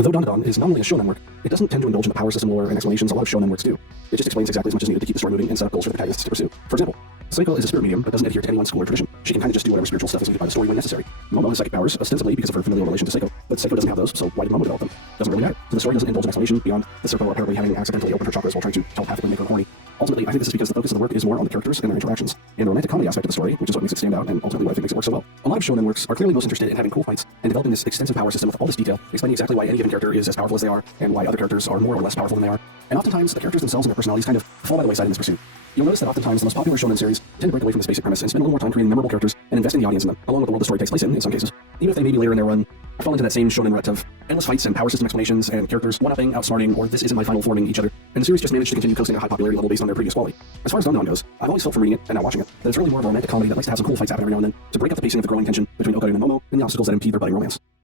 Though Dandadan is nominally a shonen work, it doesn't tend to indulge in the power system lore and explanations a lot of shonen works do. It just explains exactly as much as needed to keep the story moving and set up goals for the protagonists to pursue. For example, SEGA is a spirit medium but doesn't adhere to anyone's school or tradition. She can kind of just do whatever spiritual stuff is needed by the story when necessary. Momo has psychic powers, ostensibly because of her familial relation to Seiko, but Seiko doesn't have those, so why did Momo develop them? Doesn't really matter. So the story doesn't indulge in explanation beyond the circle apparently having accidentally opened her chakras while trying to telepathically make her horny. Ultimately, I think this is because the focus of the work is more on the characters and their interactions, and the romantic comedy aspect of the story, which is what makes it stand out and ultimately what I think makes it work so well. A lot of shonen works are clearly most interested in having cool fights and developing this extensive power system with all this detail, explaining exactly why any given character is as powerful as they are, and why other characters are more or less powerful than they are. And oftentimes, the characters themselves and their personalities kind of fall by the wayside in this pursuit. You'll notice that oftentimes the most popular shonen series tend to break away from this basic premise and spend a little more time creating memorable characters and investing the audience in them, along with the world the story takes place in some cases. Even if they may be later in their run, fall into that same shonen rut of endless fights and power system explanations and characters one-upping, outsmarting, or this isn't my final forming each other, and the series just managed to continue coasting at a high popularity level based on their previous quality. As far as Dandadan goes, I've always felt from reading it and now watching it that it's really more of a romantic comedy that likes to have some cool fights happen every now and then to break up the pacing of the growing tension between Okarin and Momo and the obstacles that impede their budding romance.